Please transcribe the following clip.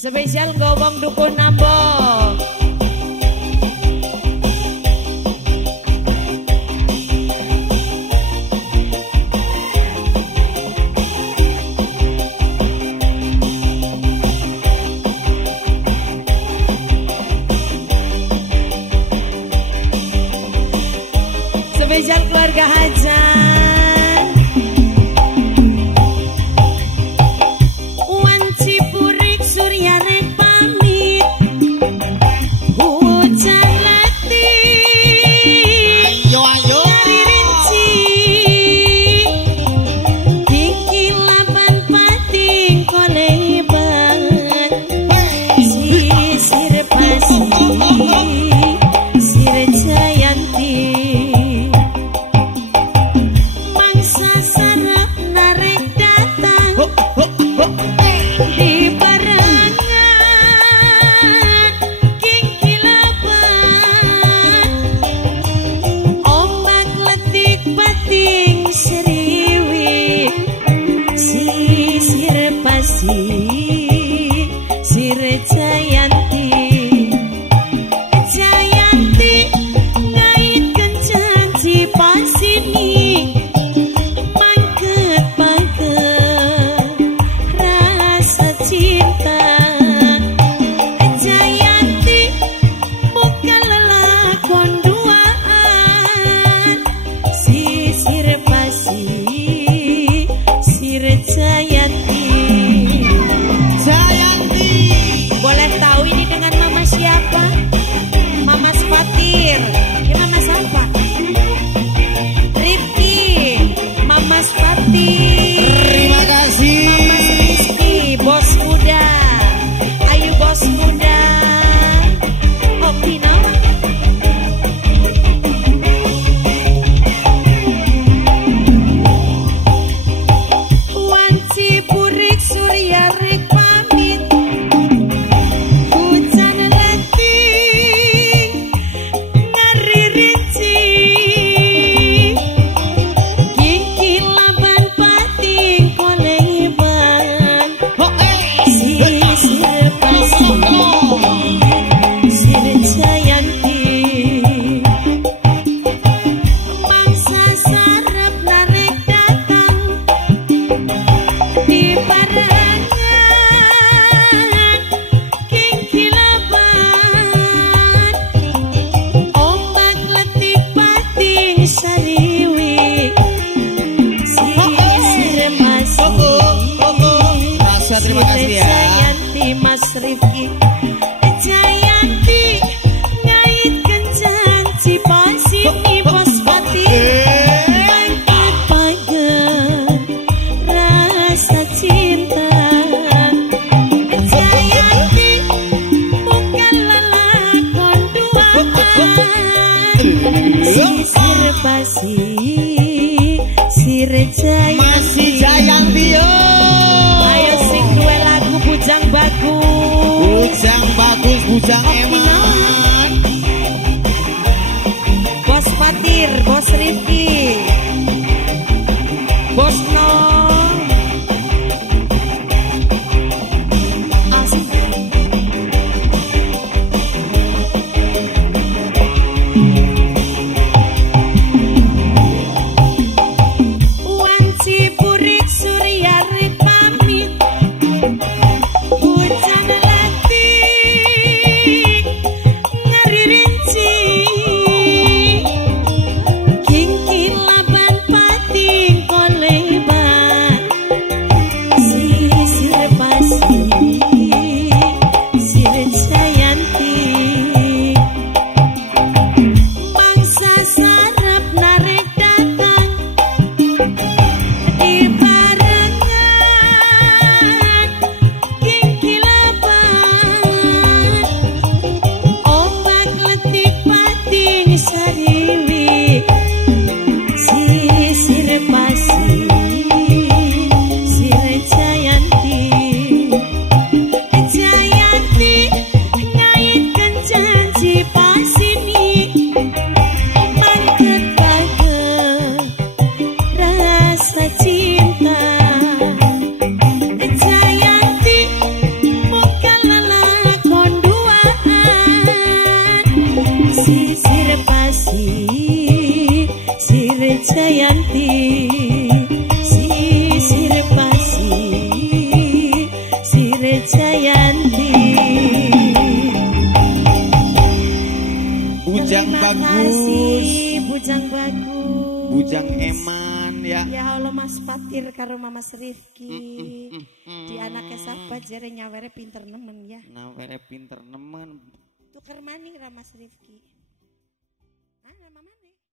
Spesial gowong dukun nambo. Spesial keluarga Hajan. Wanci purik surya rek pamit. Hujan letih. Ayo. Dari rinci. Bikin lapan pating koleban. Sisir pasi. Sir Jayanti. Di barangan kingkilaban ombak letik pating seriwi sisir pasi sir Jayanti Jayanti ngait kencang si pasini cinta Jayanti bukan lelakon duaan sisir pasi sir Jayanti Jayanti boleh tahu ini dengan mama siapa? Mama Spatir ya mama siapa? Rifki mama Spatir terima kasih bos muda, ayo bos muda, Opina. Wanci purik surya rek pamit, hujan letih, ngari rinci, kiki laban pating koleban. Sisir pasi sir Jayanti mangsa sarap narek datang di barangan kingkilaban ombak letik pating sariwi sisir pasi terima kasih ya Jayanti Mas Rifki Jayanti ngait kencang si pasi bos pati mangkat pagar rasa cinta Jayanti bukan lelakon duaan sisir pasi sir Jayanti masih Jayanti yo. Bujang bagus, bujang eman. Bos Fatir, bos Rifki, bos Nol. Wanci purik surya rek pamit. Hujan letih Sire Jayanti Sisir Pasi Sire Jayanti Bujang bagus Bujang bagus Bujang eman ya. Ya Allah Mas Fatir karo Mama Rifki di anaknya sahabat jare nyawere pinter nemen ya. Nyawere pinter nemen. Tuker maning ra Mas Rifki.